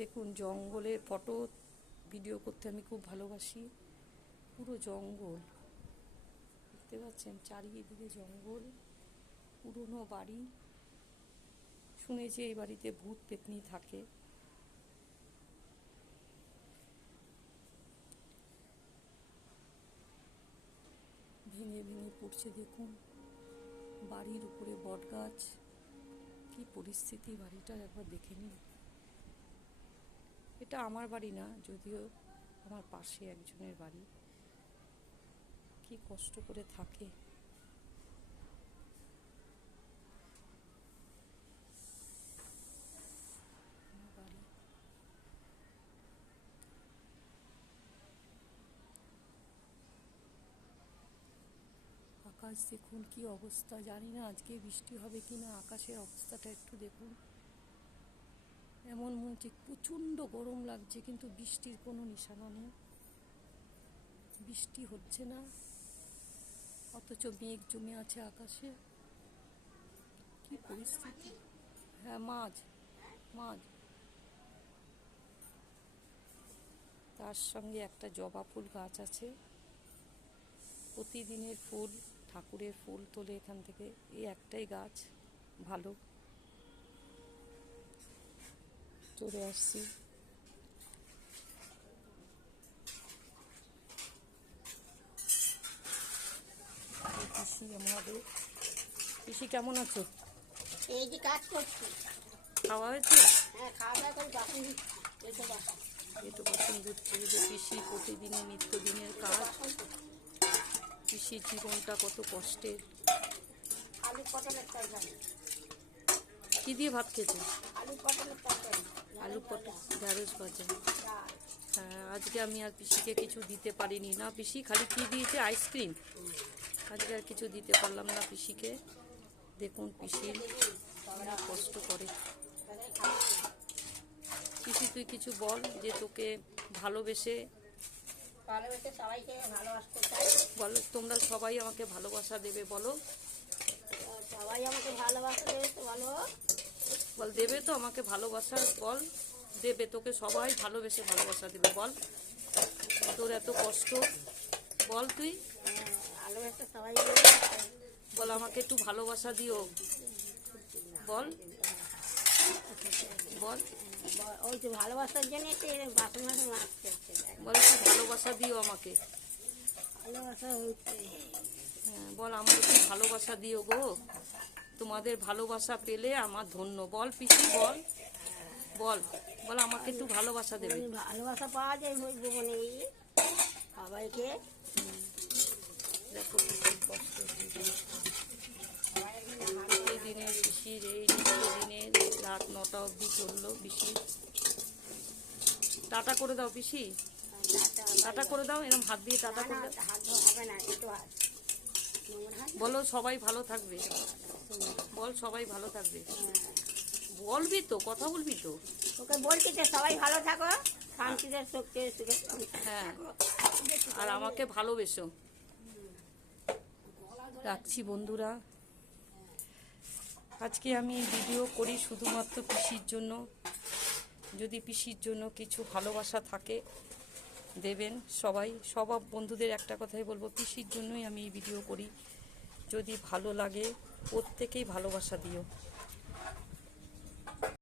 দেখুন জঙ্গলের photo video করতে আমি খুব ভালোবাসি। পুরো জঙ্গল দেখতে পাচ্ছেন, চারিদিকে জঙ্গল, পুরনো বাড়ি। শুনেছি এই বাড়িতে ভূত পেতনি থাকে। ভেঙে ভেঙে পড়ছে দেখুন, বাড়ির উপরে বট গাছ। কি পরিস্থিতি বাড়িটার একবার দেখে নিন। এটা আমার বাড়ি না, যদিও আমার পাশে একজনের বাড়ি। কি কষ্ট করে থাকে। বাড়ি আকাশ দেখুন কি অবস্থা, জানি না আজকে বৃষ্টি হবে কিনা। আকাশের অবস্থাটা একটু দেখুন। এমন মনে হচ্ছে প্রচণ্ড গরম লাগছে, কিন্তু বৃষ্টির কোনো নিশানা নেই। বৃষ্টি হচ্ছে না, অথচ মেঘ জমে আছে আকাশে। কি পরিস্থিতি। হ্যাঁ, মাছ মাছ। তার সঙ্গে একটা জবা ফুল গাছ আছে। প্রতিদিনের ফুল, ঠাকুরের ফুল তোলে এখান থেকে। এই একটাই গাছ ভালো। চলে আসছি। পিসি আমাদের। পিসি কেমন আছো? এই যে কাজ করছি। খাওয়া হয়েছে? হ্যাঁ, খাওয়া দাওয়া করে বাসন একটু বাসন ধুচ্ছে। যে পিসি প্রতিদিনের নিত্যদিনের কাজ। পিসির জীবনটা কত কষ্টের। আলু পটলের তরকারি। কি দিয়ে ভাত খেয়েছে? আলু পটলের তরকারি। আলু পটল, ঢ্যাঁড়স ভাজা। হ্যাঁ, আজকে আমি আর পিসিকে কিছু দিতে পারিনি। না পিসি খালি কি দিয়েছে? আইসক্রিম। আজকে আর কিছু দিতে পারলাম না পিসিকে। দেখুন পিসি অনেক কষ্ট করে। পিসি তুই কিছু বল, যে তোকে ভালোবেসে সবাইকে ভালোবাসতে চাই। বলো, তোমরা সবাই আমাকে ভালোবাসা দেবে বলো। সবাই আমাকে ভালোবাসা দেবে তো ভালো। বল দেবে তো আমাকে ভালোবাসা, বল দেবে। তোকে সবাই ভালোবেসে ভালোবাসা দেবে বল। তোর এত কষ্ট, বল তুই ভালোবাসা সবাই বল। আমাকে একটু ভালোবাসা দিও বল বল। ওই তো ভালোবাসার জন্য একটু বাসন বাসন আসতে বল একটু ভালোবাসা দিও আমাকে। ভালোবাসা হচ্ছে। হ্যাঁ বল, আমার একটু ভালোবাসা দিও গো। তোমাদের ভালোবাসা পেলে আমার ধন্য। বল পিসি বল বল বল, আমাকে একটু ভালোবাসা দেবে। ভালোবাসা পাওয়া যায় জীবনে সবাইকে। দেখো কষ্ট প্রতিদিনের পিসির এই নিত্যদিনের রাত 9টা অবধি চললো পিসি। টাটা করে দাও পিসি, টাটা করে দাও। এরকম হাত দিয়ে টাটা করে দাও। হবে না, একটু বলো সবাই ভালো থাকবে। বল সবাই ভালো থাকবে। বলবি তো, কথা বলবি তো। ওকে বলছি যে সবাই ভালো থাকো, শান্তিতে সুখে সুখে। হ্যাঁ, আর আমাকে ভালোবেসো। রাখছি বন্ধুরা। আজকে আমি ভিডিও করি শুধুমাত্র পিসির জন্য। যদি পিসির জন্য কিছু ভালোবাসা থাকে দেবেন সবাই। সব বন্ধুদের একটা কথাই বলবো, পিসির জন্যই আমি এই ভিডিও করি। যদি ভালো লাগে প্রত্যেকেই ভালোবাসা দিও।